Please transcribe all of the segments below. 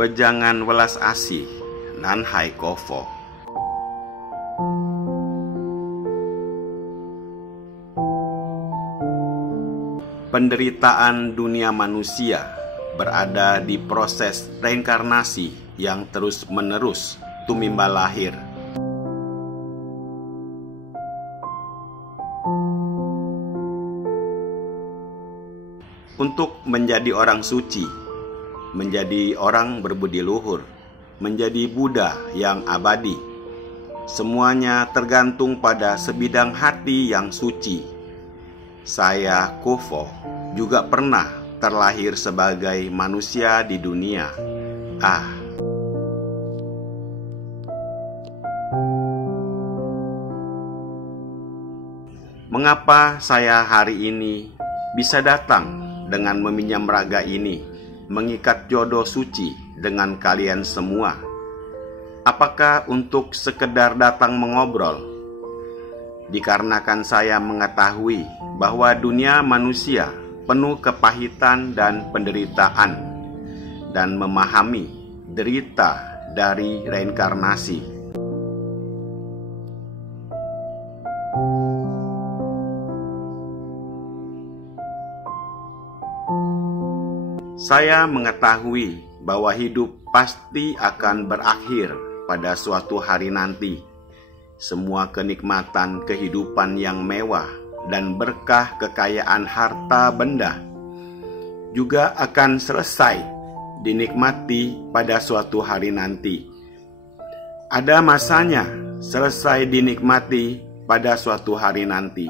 Wejangan welas asih nan hai kofo. Penderitaan dunia manusia berada di proses reinkarnasi yang terus-menerus tumimbal lahir. Untuk menjadi orang suci, menjadi orang berbudi luhur, menjadi Buddha yang abadi, semuanya tergantung pada sebidang hati yang suci. Saya, Kofo, juga pernah terlahir sebagai manusia di dunia. Mengapa saya hari ini bisa datang dengan meminjam raga ini, mengikat jodoh suci dengan kalian semua? Apakah untuk sekedar datang mengobrol? Dikarenakan saya mengetahui bahwa dunia manusia penuh kepahitan dan penderitaan, dan memahami derita dari reinkarnasi. Saya mengetahui bahwa hidup pasti akan berakhir pada suatu hari nanti. Semua kenikmatan kehidupan yang mewah dan berkah kekayaan harta benda juga akan selesai dinikmati pada suatu hari nanti. Ada masanya selesai dinikmati pada suatu hari nanti.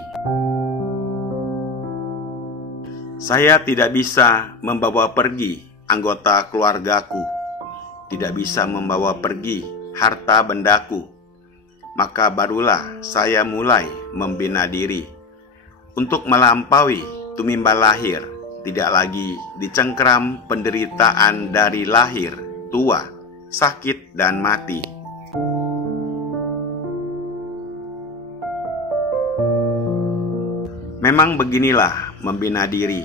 Saya tidak bisa membawa pergi anggota keluargaku, tidak bisa membawa pergi harta bendaku. Maka barulah saya mulai membina diri untuk melampaui tumimbal lahir, tidak lagi dicengkram penderitaan dari lahir, tua, sakit, dan mati. Memang beginilah membina diri.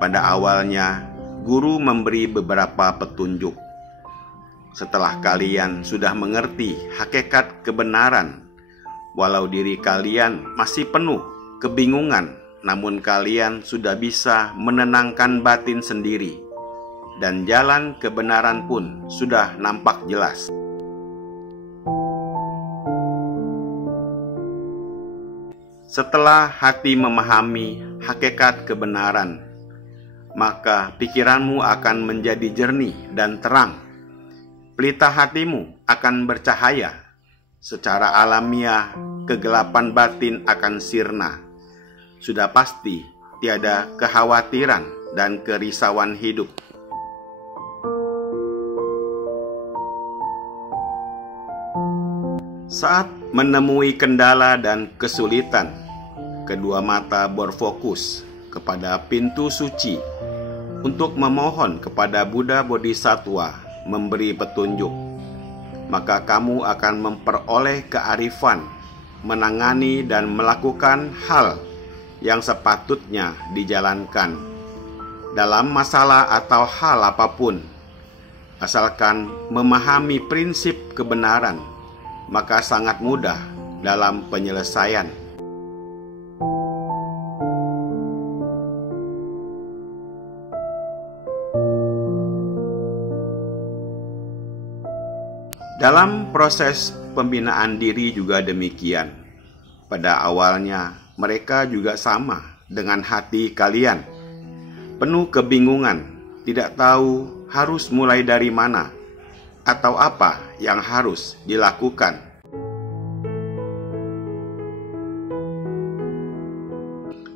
Pada awalnya, guru memberi beberapa petunjuk. Setelah kalian sudah mengerti hakikat kebenaran, walau diri kalian masih penuh kebingungan, namun kalian sudah bisa menenangkan batin sendiri, dan jalan kebenaran pun sudah nampak jelas. Setelah hati memahami hakikat kebenaran, maka pikiranmu akan menjadi jernih dan terang. Pelita hatimu akan bercahaya. Secara alamiah, kegelapan batin akan sirna. Sudah pasti tiada kekhawatiran dan kerisauan hidup. Saat menemui kendala dan kesulitan, kedua mata berfokus kepada pintu suci untuk memohon kepada Buddha Bodhisattva memberi petunjuk. Maka kamu akan memperoleh kearifan, menangani dan melakukan hal yang sepatutnya dijalankan dalam masalah atau hal apapun. Asalkan memahami prinsip kebenaran, maka sangat mudah dalam penyelesaian. Dalam proses pembinaan diri juga demikian. Pada awalnya mereka juga sama dengan hati kalian, penuh kebingungan, tidak tahu harus mulai dari mana atau apa yang harus dilakukan.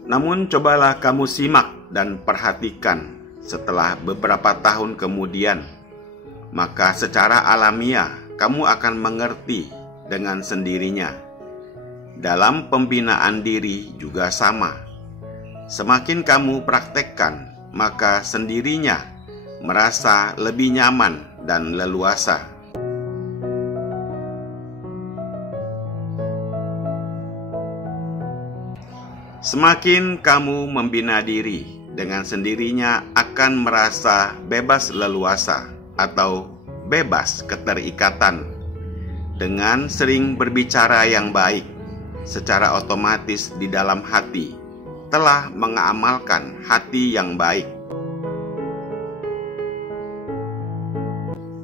Namun cobalah kamu simak dan perhatikan setelah beberapa tahun kemudian, maka secara alamiah kamu akan mengerti dengan sendirinya. Dalam pembinaan diri juga sama. Semakin kamu praktekkan, maka sendirinya merasa lebih nyaman dan leluasa. Semakin kamu membina diri, dengan sendirinya akan merasa bebas leluasa atau bebas keterikatan. Dengan sering berbicara yang baik, secara otomatis di dalam hati telah mengamalkan hati yang baik.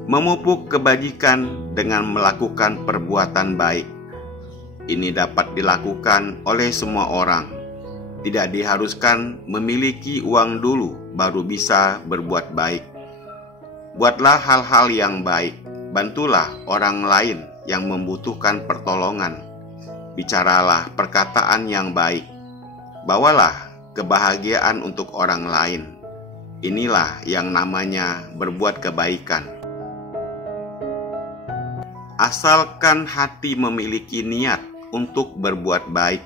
Memupuk kebajikan dengan melakukan perbuatan baik. Ini dapat dilakukan oleh semua orang. Tidak diharuskan memiliki uang dulu baru bisa berbuat baik. Buatlah hal-hal yang baik. Bantulah orang lain yang membutuhkan pertolongan. Bicaralah perkataan yang baik. Bawalah kebahagiaan untuk orang lain. Inilah yang namanya berbuat kebaikan. Asalkan hati memiliki niat untuk berbuat baik,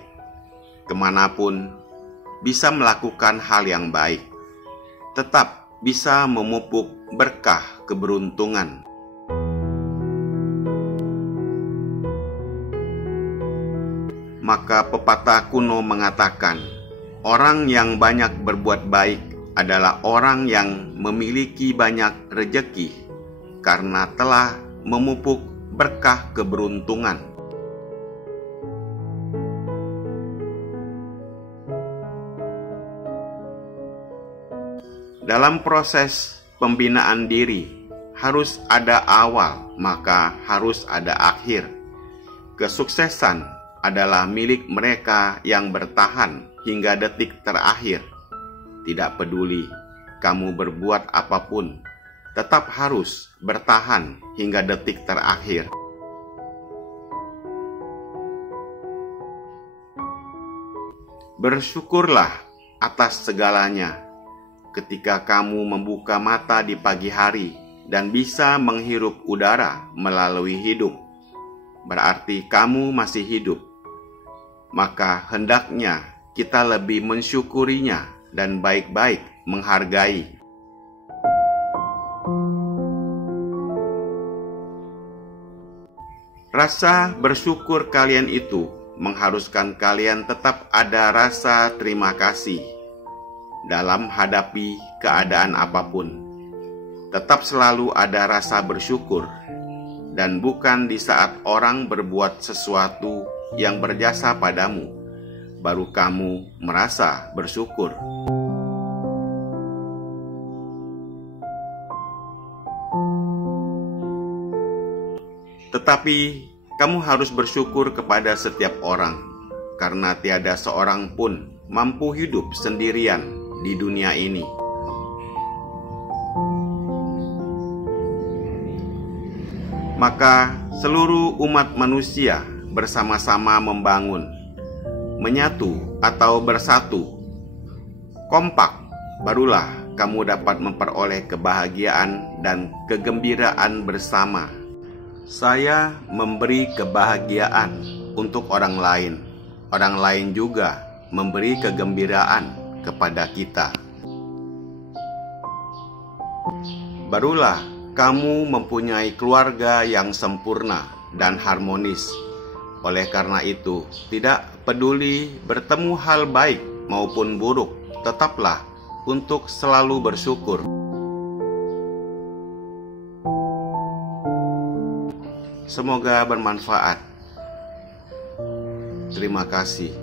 kemanapun bisa melakukan hal yang baik, tetap bisa memupuk berkah keberuntungan. Maka pepatah kuno mengatakan, orang yang banyak berbuat baik adalah orang yang memiliki banyak rejeki karena telah memupuk berkah keberuntungan. Dalam proses pembinaan diri, harus ada awal, maka harus ada akhir. Kesuksesan adalah milik mereka yang bertahan hingga detik terakhir. Tidak peduli kamu berbuat apapun, tetap harus bertahan hingga detik terakhir. Bersyukurlah atas segalanya. Ketika kamu membuka mata di pagi hari dan bisa menghirup udara melalui hidung, berarti kamu masih hidup. Maka hendaknya kita lebih mensyukurinya dan baik-baik menghargai. Rasa bersyukur kalian itu mengharuskan kalian tetap ada rasa terima kasih dalam hadapi keadaan apapun. Tetap selalu ada rasa bersyukur, dan bukan di saat orang berbuat sesuatu yang berjasa padamu, baru kamu merasa bersyukur. Tetapi kamu harus bersyukur kepada setiap orang, karena tiada seorang pun mampu hidup sendirian di dunia ini. Maka seluruh umat manusia bersama-sama membangun, menyatu atau bersatu, kompak, barulah kamu dapat memperoleh kebahagiaan dan kegembiraan bersama. Saya memberi kebahagiaan untuk orang lain juga memberi kegembiraan kepada kita. Barulah kamu mempunyai keluarga yang sempurna dan harmonis. Oleh karena itu, tidak peduli bertemu hal baik maupun buruk, tetaplah untuk selalu bersyukur. Semoga bermanfaat. Terima kasih.